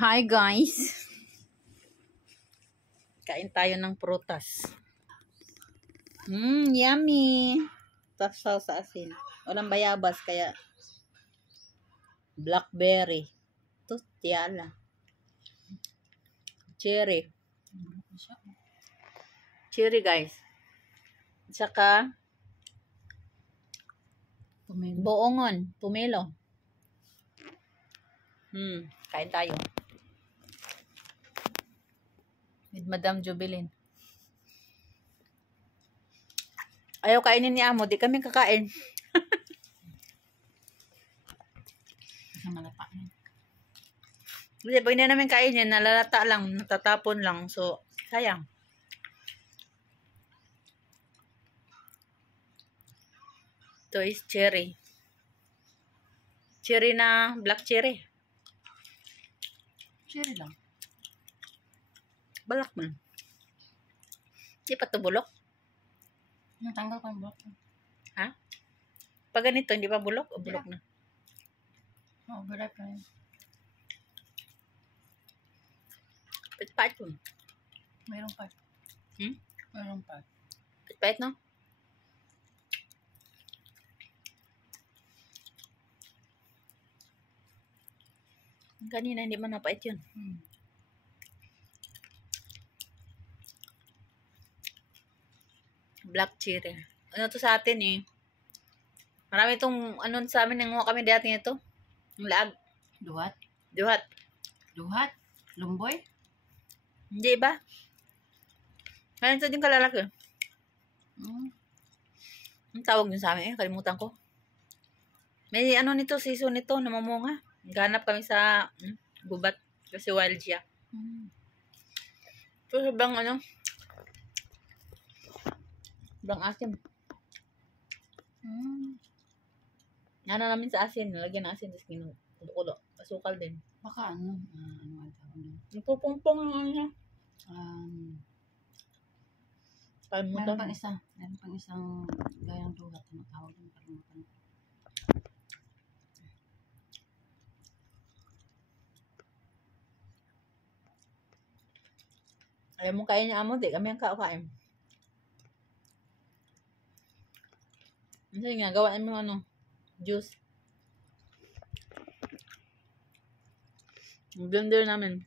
Hi guys! Kain tayo ng prutas. Yummy! Tapos sa asin. Walang bayabas kaya blackberry. Ito, tiyala. Cherry. Cherry guys. Tsaka buongon. Pumelo. Kain tayo. With Madam Jubilin. Ayaw kainin ni Amo. Di kami kakain. Hindi, pag hindi namin kainin, nalalata lang, natatapon lang. So, sayang. Ito is cherry. Cherry na black cherry. Cherry lang. Balak man. Di pa ito bulok. Natanggal ko yung bulok. Ha? Pag ganito, hindi pa bulok o bulok na? Oo, bulok pa yun. Pait-pait po. Mayroon pa. Mayroon pa. Pait-pait, no? Kanina, hindi man napait yun. Black cherry. Ano to sa atin eh? Marami itong, ano sa amin, nanguha kami dati nito. Yung laag. Duhat? Duhat. Duhat? Lumboy? Hindi ba? Kaya ito din kalalaki. Ang tawag din sa amin eh, kalimutan ko. May ano nito, season nito, namamunga. Ganap kami sa gubat. Kasi wild siya. So, sobrang ano, sobrang asin. Ano namin sa asin, nalagyan ng asin, tapos kinukulo. Asukal din. Baka ano ang tawag doon? Nagpupungpong yung ano niya. Meron pang isa. Meron pang isang gayang duhat. Ano tawag doon? Kalimutan ko. Ayaw mong kain niya amo, di kami ang kain. Kasi nga, gawaan mo ano, juice. Yung blender namin.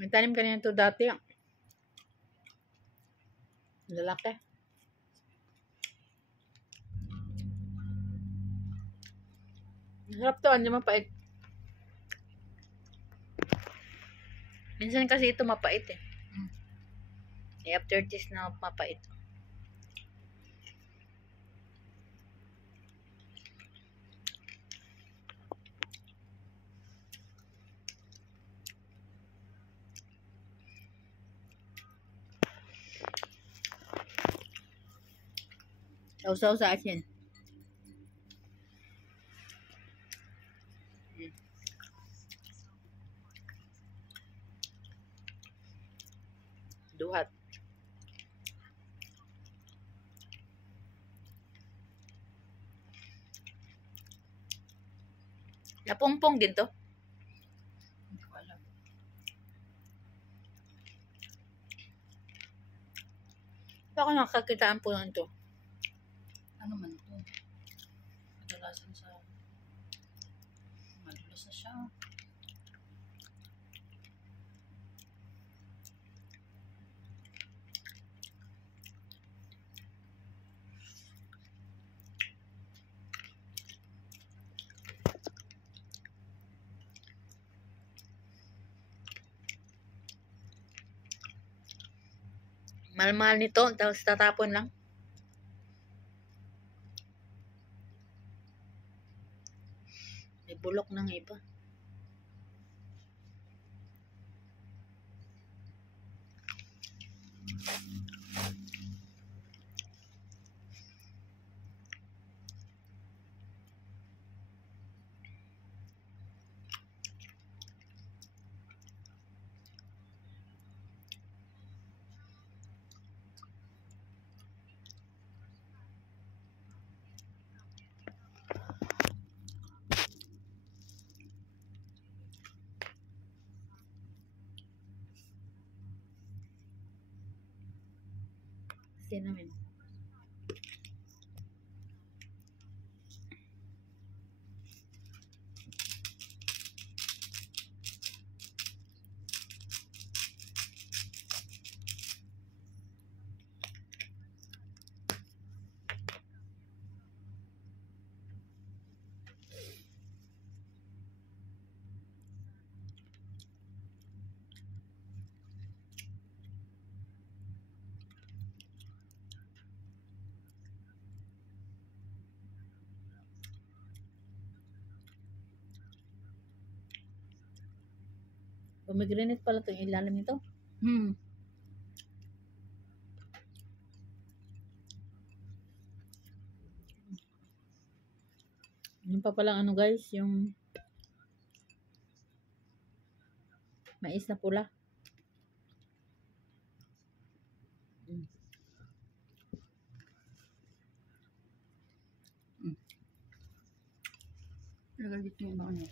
May tanim kanina ito dati. Lalaki. Masarap to, hindi mapait. Minsan kasi ito mapait eh. After this na mapait. Sausaw sa asin. Duhat. Napungpong din to. Hindi ko alam. Baka nakakitaan po lang to. Ano man ito? Kadalasan sa madulas na siya. Mahal-mahal nito, tapos tatapon lang. May bulok ng iba. Stay namin. Pomegranate pala itong ilalim nito. Yung pa palang ano guys, yung mais na pula. Lagay dito yung mga ano.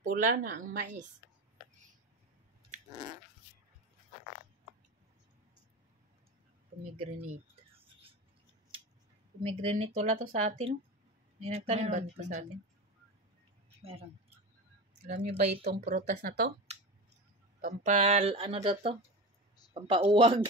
Pula na ang mais. Pomegranate. Pomegranate wala to sa atin. May nagtanim ba Meron pa sa atin? Meron. Alam niyo ba itong prutas na to? Pampal, ano daw to? Pampauwag.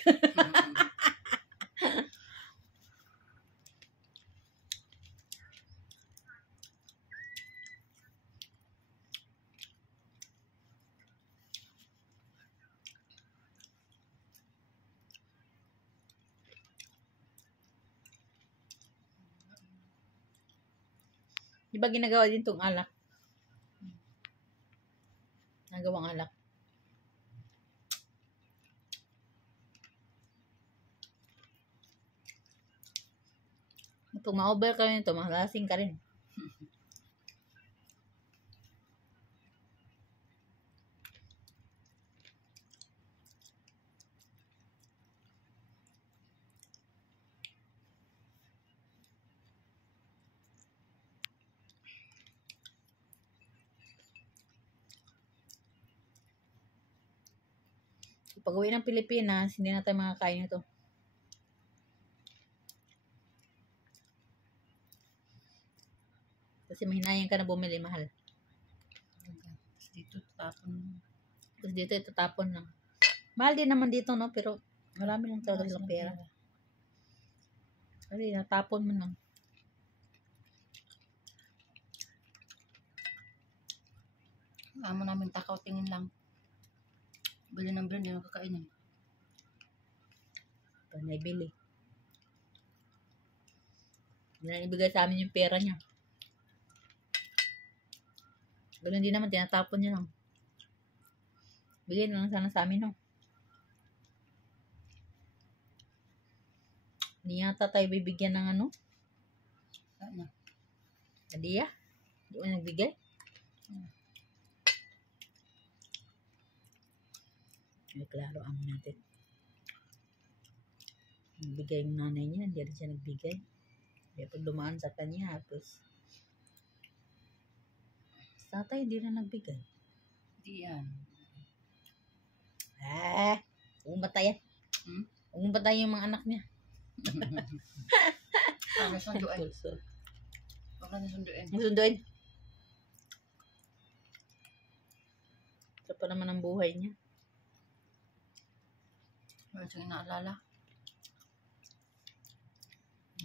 Di ba ginagawa din tong alak? Nagawang alak. Kung ma-over ka nito, malasing ka rin. Pag uwi ng Pilipinas, hindi na tayo makakain ito. Kasi mahinayan ka na bumili, mahal. Tapos dito tapon. Tapos dito, ito tapon lang. Mahal din naman dito, no? Pero marami lang talaga silang pera. Kasi natapon mo lang. Amo namin takaw, tingin lang. Bili ng brand, hindi na kakainin. Ito, naibili. Hindi na ibigay sa amin yung pera niya. Ganun din naman, tinatapon niya lang. Bigay na lang sana sa amin, no? Hindi yata tayo bibigyan ng ano? Ano? Hadiya? Hindi mo nagbigay? Ay, klaro ang natin. Nagbigay yung nanay niya, hindi rin siya nagbigay. Kaya pag dumaan sa kanya, tapos tatay, hindi na nagbigay. Hindi yan. Huwag mong batayan. Huwag mong batayan yung mga anak niya. Ano sunduin? Huwag na sunduin. Sunduin. Ito pa naman ang buhay niya. Wala siyang inaalala.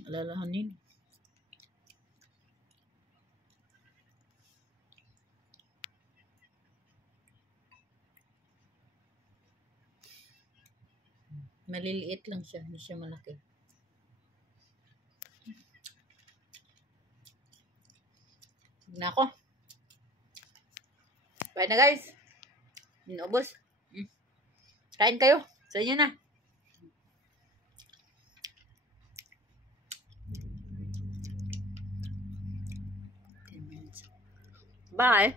Alalahanin. Maliliit lang siya, hindi siya malaki. Na ako. Bye na guys. Inubos. Kain kayo. Sa inyo na. Bye.